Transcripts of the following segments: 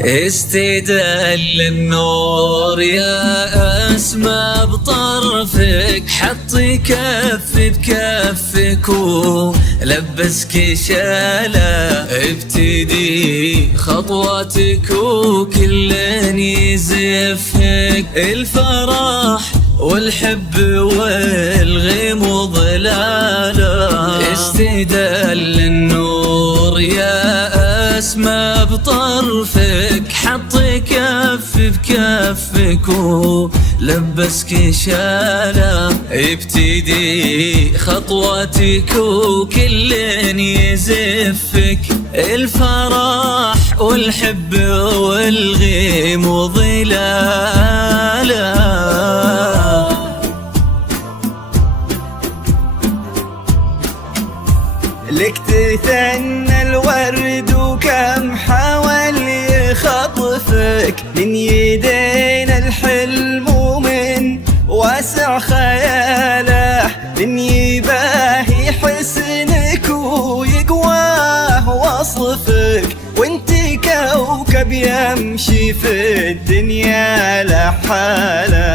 استدل النور يا أسمى بطرفك، حطي كف بكفك ولبسك شالة، ابتدي خطواتك وكل يزفك، الفرح والحب والغيم ظلاله. استدل النور يا أسمى بطرفك، حطي كف بكفك ولبسك شالة، ابتدي خطواتك وكل يزفك، الفرح والحب والغيم ظلاله. لك تثنى الورد وكم حاول يخطفك، من يدين الحلم ومن واسع خياله، من يباهي حسنك ويقواه وصفك، وانتي كوكب يمشي في الدنيا لحاله.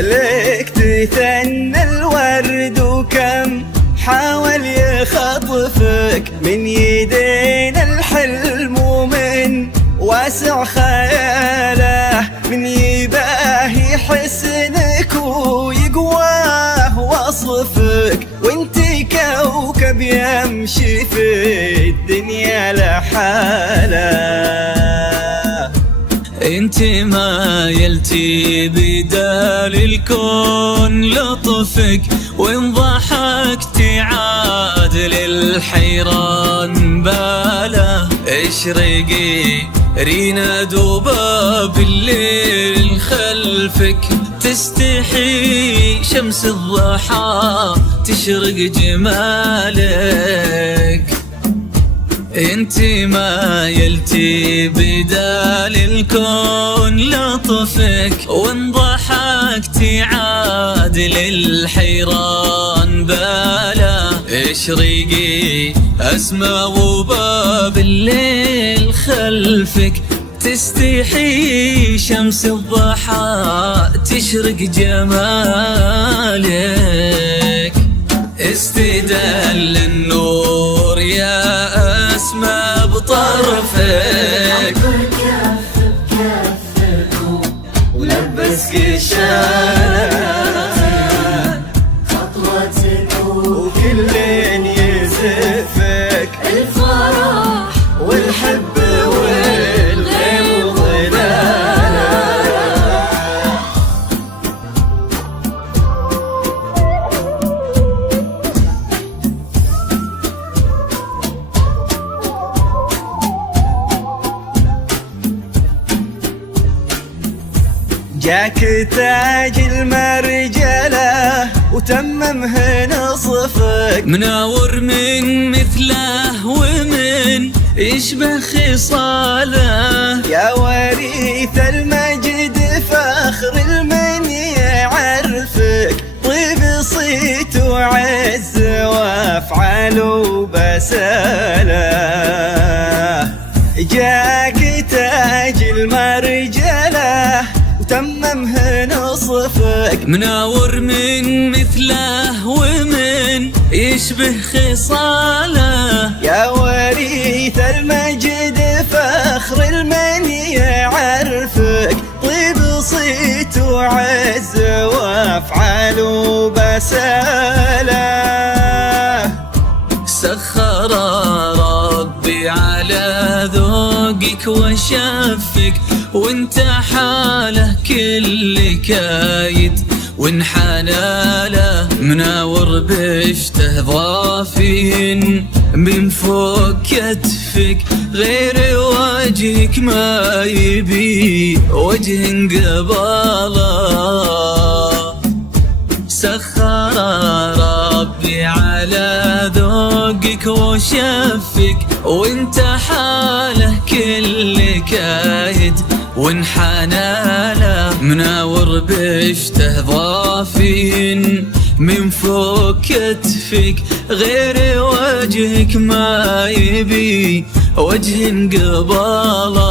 لك تثنى الورد وكم حاول يخطفك، من يدين الحلم ومن واسع خياله، من يباهي حسنك ويقواه وصفك، وانتي كوكب يمشي في الدنيا لحاله. انت ما يلتي بدال الكون لطفك، وان ضحكتي عاد للحيران باله، اشرقي رينا دوبة بالليل خلفك، تستحي شمس الضحى تشرق جمالك. انت ما يلتي بدال الكون لطفك، وان ضحكتي عاد للحيران باله، اشرقي أسمى وباب الليل خلفك، تستحي شمس الضحى تشرق جمالك. استدل النور يا أسمى بطرفك، ولبسك شالة، خطوتك وكل يزفك، الفرح والحب والغيم ظلاله. جاك تاج المرجله وتممه نصفك، مناور من مثله ومن يشبه خصاله، يا وريث المجد فخر المن يعرفك، طيب صيت وعز وافعال وبساله. جاك تاج المرجله وتممه نصفك، مناور من مثله ومن يشبه خصاله، يا وريث المجد فخر المن يعرفك، طيب صيت وعز وافعال وبساله. سخر ربي على ذوقك وشفك، وانت حاله كل كايد وانحنى له، مناور بشته ضافين من فوق كتفك، غير وجهك ما يبي وجه قباله. سخر ربي على ذوقك وشفك، وانت حاله كل كايد وانحنى له، مناور بشته ضافين من فوق كتفك، غير وجهك ما يبي وجه قباله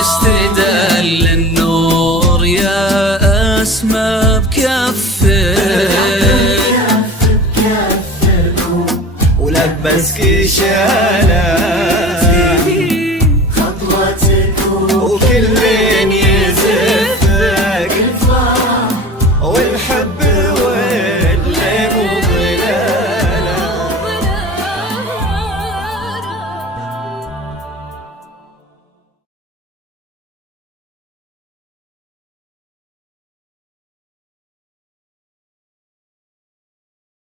استدل النور يا أسمى بكفك ولبسك شاله